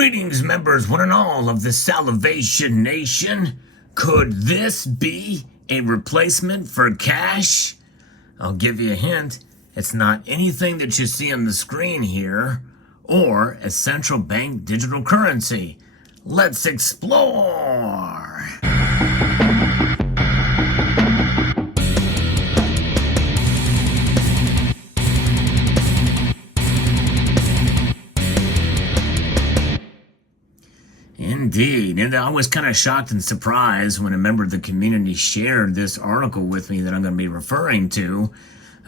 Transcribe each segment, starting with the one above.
Greetings, members, one and all of the Salivation Nation. Could this be a replacement for cash? I'll give you a hint. It's not anything that you see on the screen here or a central bank digital currency. Let's explore. Indeed, and I was kind of shocked and surprised when a member of the community shared this article with me that I'm going to be referring to,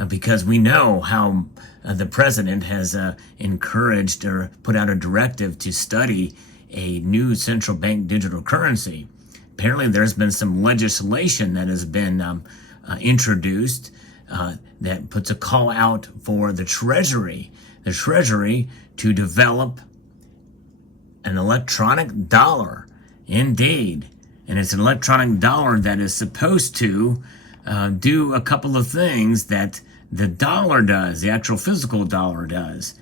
because we know how the president has encouraged or put out a directive to study a new central bank digital currency. Apparently, there's been some legislation that has been introduced that puts a call out for the Treasury to develop an electronic dollar. Indeed. And it's an electronic dollar that is supposed to do a couple of things that the dollar does, the actual physical dollar does.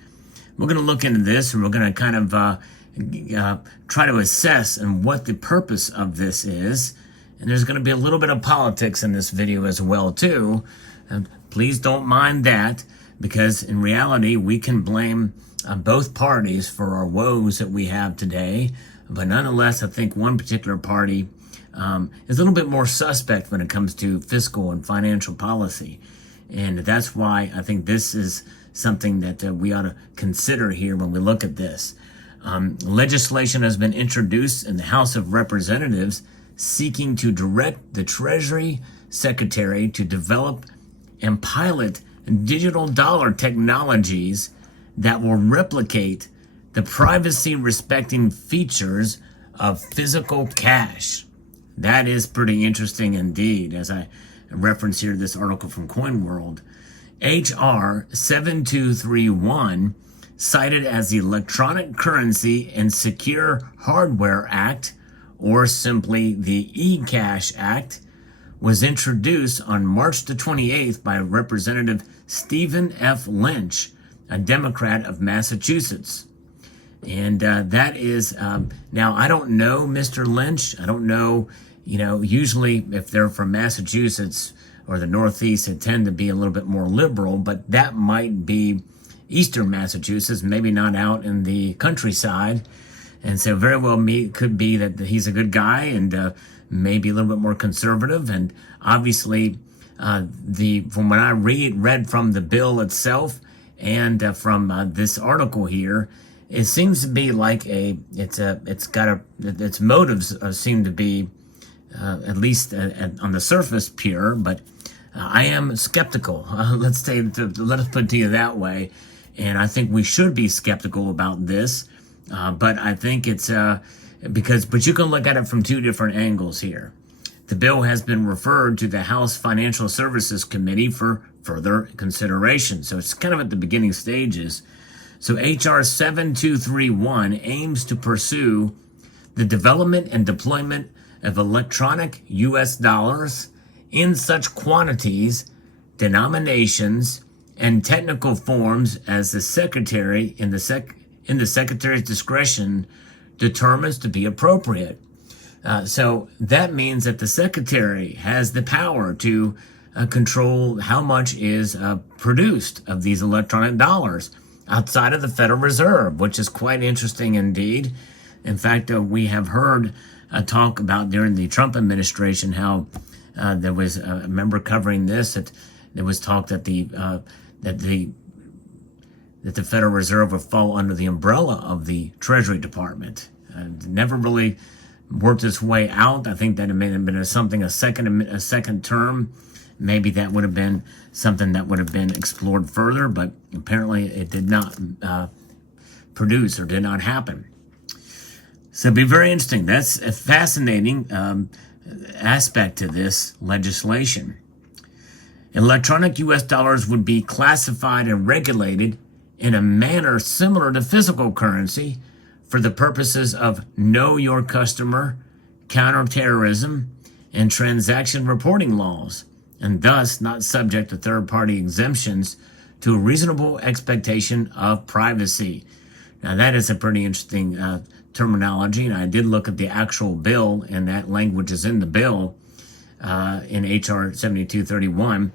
We're going to look into this, and we're going to kind of try to assess and what the purpose of this is. And there's going to be a little bit of politics in this video as well, too. Please don't mind that, because in reality, we can blame both parties for our woes that we have today. But nonetheless, I think one particular party is a little bit more suspect when it comes to fiscal and financial policy. And that's why I think this is something that we ought to consider here when we look at this. Legislation has been introduced in the House of Representatives seeking to direct the Treasury Secretary to develop and pilot digital dollar technologies that will replicate the privacy-respecting features of physical cash. That is pretty interesting indeed, as I reference here this article from CoinWorld. H.R. 7231, cited as the Electronic Currency and Secure Hardware Act, or simply the eCash Act, was introduced on March the 28th by Representative Stephen F. Lynch, a Democrat of Massachusetts. And that is, now I don't know Mr. Lynch. I don't know, usually if they're from Massachusetts or the Northeast, they tend to be a little bit more liberal, but that might be Eastern Massachusetts, maybe not out in the countryside. And so very well could be that he's a good guy and maybe a little bit more conservative. And obviously, from what I read from the bill itself, and from this article here, it seems to be like its motives seem to be, at least on the surface, pure. But I am skeptical. Let us put it to you that way. And I think we should be skeptical about this. But I think it's but you can look at it from two different angles here. The bill has been referred to the House Financial Services Committee for further consideration. So it's kind of at the beginning stages. So H.R. 7231 aims to pursue the development and deployment of electronic U.S. dollars in such quantities, denominations, and technical forms as the Secretary in the Secretary's discretion determines to be appropriate. So that means that the Secretary has the power to control how much is produced of these electronic dollars outside of the Federal Reserve, which is quite interesting indeed. In fact, we have heard talk about during the Trump administration how there was a member covering this, that there was talk that the Federal Reserve would fall under the umbrella of the Treasury Department. Never really worked its way out. I think that it may have been a second term. Maybe that would have been something that would have been explored further, but apparently it did not produce or did not happen. So it'd be very interesting. That's a fascinating aspect to this legislation. Electronic U.S. dollars would be classified and regulated in a manner similar to physical currency for the purposes of know your customer, counterterrorism, and transaction reporting laws, and thus not subject to third-party exemptions to a reasonable expectation of privacy. Now that is a pretty interesting terminology, and I did look at the actual bill, and that language is in the bill in HR 7231,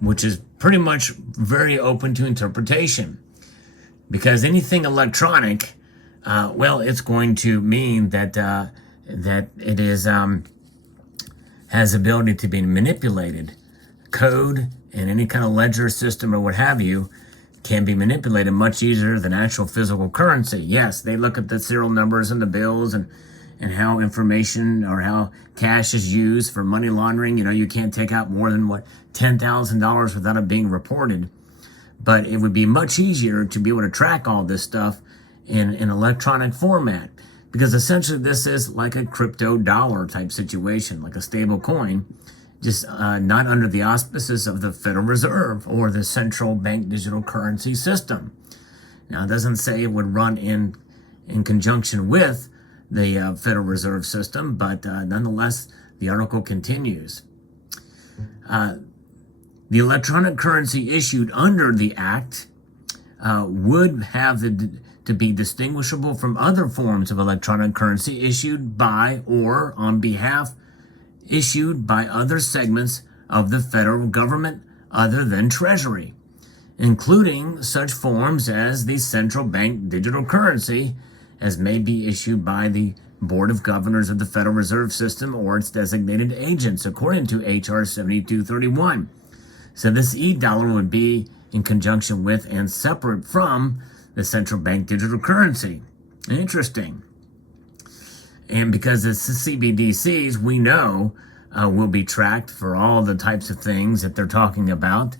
which is pretty much very open to interpretation. Because anything electronic, well, it's going to mean that that it is has ability to be manipulated. Code and any kind of ledger system or what have you can be manipulated much easier than actual physical currency. Yes, they look at the serial numbers and the bills and how information or how cash is used for money laundering. You know, you can't take out more than $10,000 without it being reported. But it would be much easier to be able to track all this stuff in an electronic format, because essentially this is like a crypto dollar type situation, like a stable coin, just not under the auspices of the Federal Reserve or the central bank digital currency system. Now, it doesn't say it would run in conjunction with the Federal Reserve System, but nonetheless, the article continues. The electronic currency issued under the Act would have to be distinguishable from other forms of electronic currency issued by or on behalf issued by other segments of the federal government other than Treasury, including such forms as the central bank digital currency, as may be issued by the Board of Governors of the Federal Reserve System or its designated agents, according to HR 7231. So this e-dollar would be in conjunction with and separate from the central bank digital currency. Interesting. And because it's the CBDCs, we know will be tracked for all the types of things that they're talking about,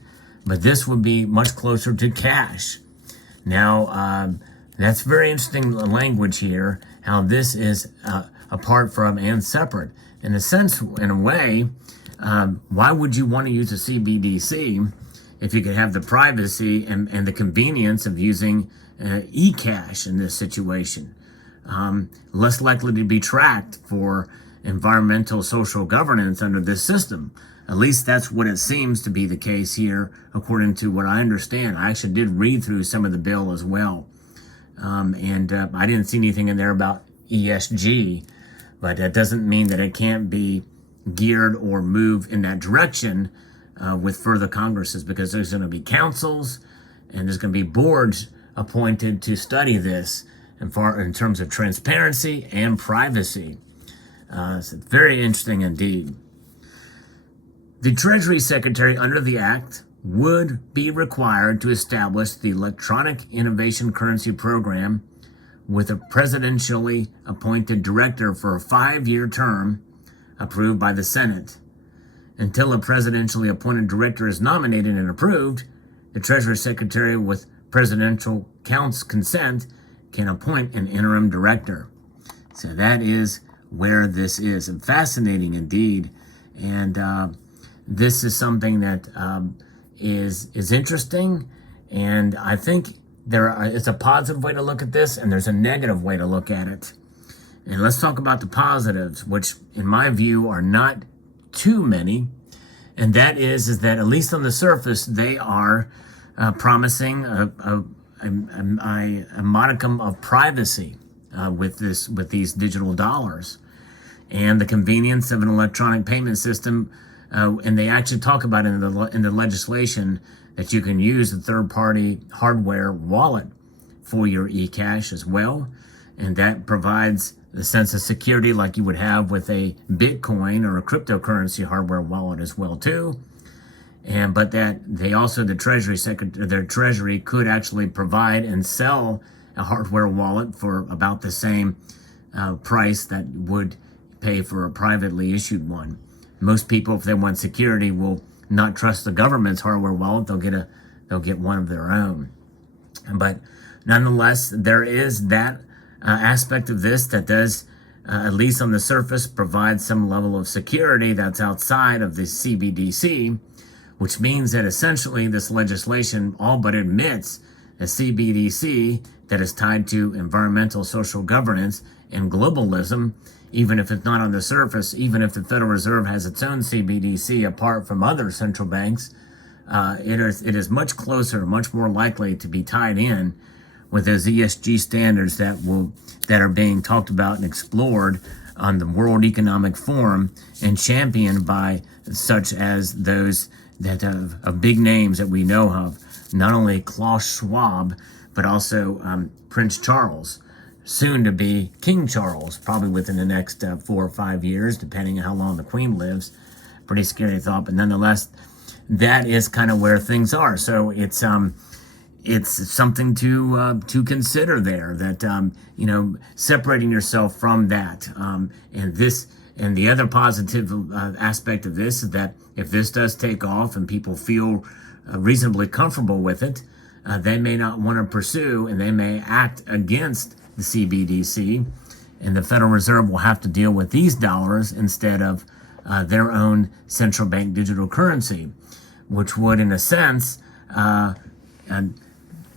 but this would be much closer to cash. Now, that's very interesting language here, how this is apart from and separate. In a sense, in a way, why would you want to use a CBDC if you could have the privacy and the convenience of using e-cash in this situation? Less likely to be tracked for environmental social governance under this system. At least that's what it seems to be the case here, according to what I understand. I actually did read through some of the bill as well. And I didn't see anything in there about ESG, but that doesn't mean that it can't be geared or move in that direction with further Congresses, because there's going to be councils and there's going to be boards appointed to study this in terms of transparency and privacy. So it's very interesting indeed. The Treasury Secretary under the Act would be required to establish the Electronic Innovation Currency Program with a presidentially appointed director for a 5-year term approved by the Senate. Until a presidentially appointed director is nominated and approved, the Treasury Secretary, with presidential consent, can appoint an interim director. So that is where this is. And fascinating indeed. And this is something that is interesting. And I think it's a positive way to look at this, and there's a negative way to look at it. And let's talk about the positives, which in my view are not too many. And that is that at least on the surface, they are promising a modicum of privacy with these digital dollars and the convenience of an electronic payment system. And they actually talk about in the legislation that you can use a third-party hardware wallet for your eCash as well. And that provides the sense of security like you would have with a Bitcoin or a cryptocurrency hardware wallet as well too. But that they also, the Treasury Secretary, their Treasury could actually provide and sell a hardware wallet for about the same price that would pay for a privately issued one. Most people, if they want security, will not trust the government's hardware wallet. They'll get one of their own. But nonetheless, there is that aspect of this that does, at least on the surface, provide some level of security that's outside of the CBDC, which means that essentially this legislation all but admits a CBDC that is tied to environmental social governance and globalism, even if it's not on the surface, even if the Federal Reserve has its own CBDC apart from other central banks, it is much closer, much more likely to be tied in with those ESG standards that are being talked about and explored on the World Economic Forum and championed by such as those that of big names that we know of, not only Klaus Schwab, but also Prince Charles, soon to be King Charles, probably within the next 4 or 5 years, depending on how long the Queen lives. Pretty scary thought, but nonetheless, that is kind of where things are. So it's something to consider there. That separating yourself from that, and the other positive aspect of this is that if this does take off and people feel reasonably comfortable with it, they may not want to pursue, and they may act against the CBDC, and the Federal Reserve will have to deal with these dollars instead of their own central bank digital currency, which would, in a sense,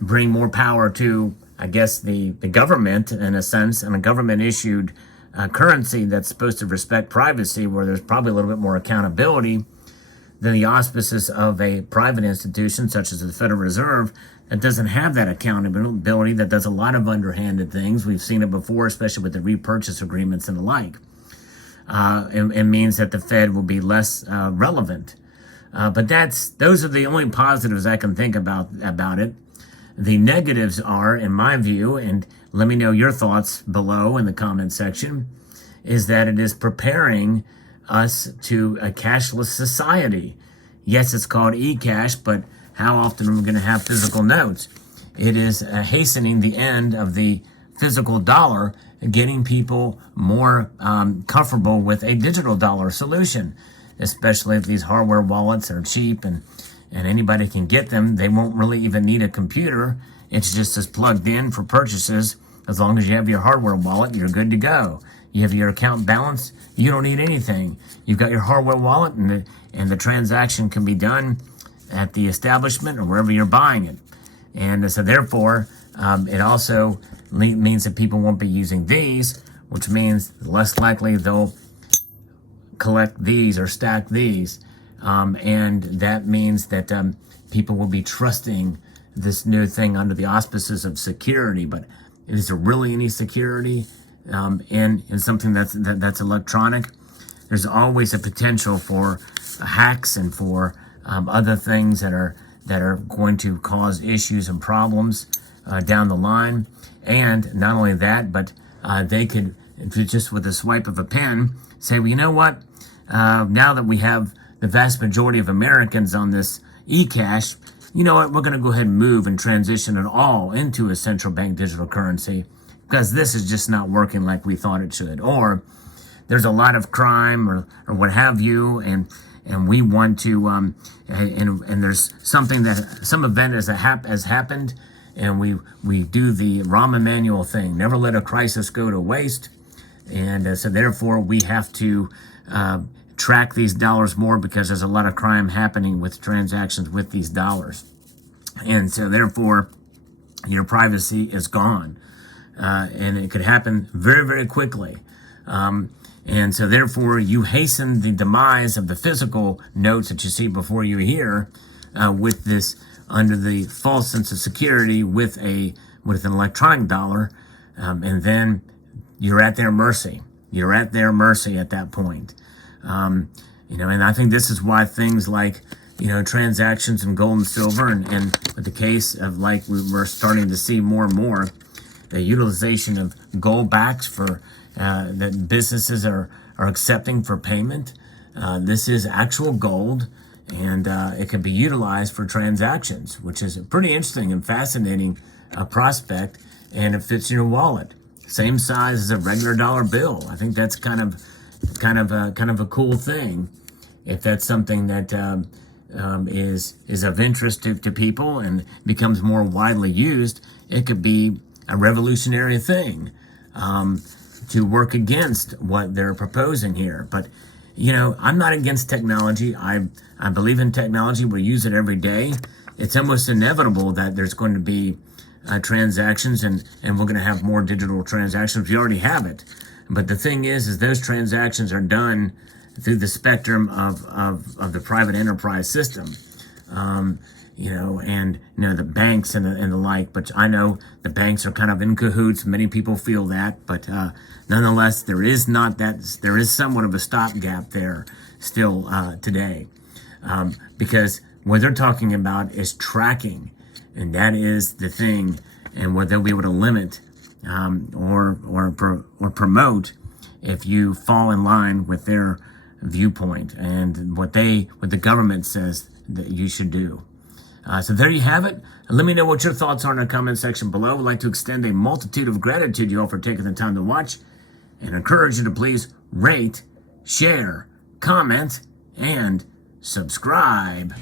bring more power to, I guess, the government, in a sense, and a government-issued currency that's supposed to respect privacy, where there's probably a little bit more accountability than the auspices of a private institution such as the Federal Reserve that doesn't have that accountability, that does a lot of underhanded things. We've seen it before, especially with the repurchase agreements and the like. It means that the Fed will be less relevant. But those are the only positives I can think about it. The negatives are, in my view, and let me know your thoughts below in the comment section, is that it is preparing us to a cashless society. Yes, it's called e-cash, but how often are we going to have physical notes? It is hastening the end of the physical dollar and getting people more comfortable with a digital dollar solution, especially if these hardware wallets are cheap and anybody can get them. They won't really even need a computer. It's just as plugged in for purchases. As long as you have your hardware wallet, you're good to go. You have your account balance, you don't need anything. You've got your hardware wallet, and the transaction can be done at the establishment or wherever you're buying it. And so therefore, it also means that people won't be using these, which means less likely they'll collect these or stack these. And that means that people will be trusting this new thing under the auspices of security. But is there really any security in something that's electronic? There's always a potential for hacks and for other things that are going to cause issues and problems down the line. And not only that, but they could just with a swipe of a pen say, well, you know what? Now that we have the vast majority of Americans on this e-cash, you know what? We're going to go ahead and move and transition it all into a central bank digital currency because this is just not working like we thought it should. Or there's a lot of crime or what have you, and we want to, and there's something some event has happened, and we do the Rahm Emanuel thing, never let a crisis go to waste. And so therefore we have to track these dollars more because there's a lot of crime happening with transactions with these dollars. And so therefore your privacy is gone. And it could happen very, very quickly. And so therefore you hasten the demise of the physical notes that you see before you here with this under the false sense of security with an electronic dollar. And then you're at their mercy. You're at their mercy at that point. And I think this is why things like, transactions in gold and silver and with the case of like we're starting to see more and more, the utilization of gold backs for that businesses are accepting for payment. This is actual gold, and it can be utilized for transactions, which is a pretty interesting and fascinating prospect, and it fits in your wallet. Same size as a regular dollar bill. I think that's kind of a cool thing. If that's something that is of interest to people and becomes more widely used, it could be a revolutionary thing to work against what they're proposing here. But I'm not against technology. I believe in technology. We use it every day. It's almost inevitable that there's going to be transactions, and we're going to have more digital transactions. We already have it. But the thing is those transactions are done through the spectrum of the private enterprise system. and the banks and the like. But I know the banks are kind of in cahoots. Many people feel that, but nonetheless, there is somewhat of a stopgap there still today, because what they're talking about is tracking, and that is the thing, and what they'll be able to limit or promote if you fall in line with their viewpoint and what the government says that you should do. So there you have it. Let me know what your thoughts are in the comment section below. I'd like to extend a multitude of gratitude to you all for taking the time to watch, and encourage you to please rate, share, comment, and subscribe.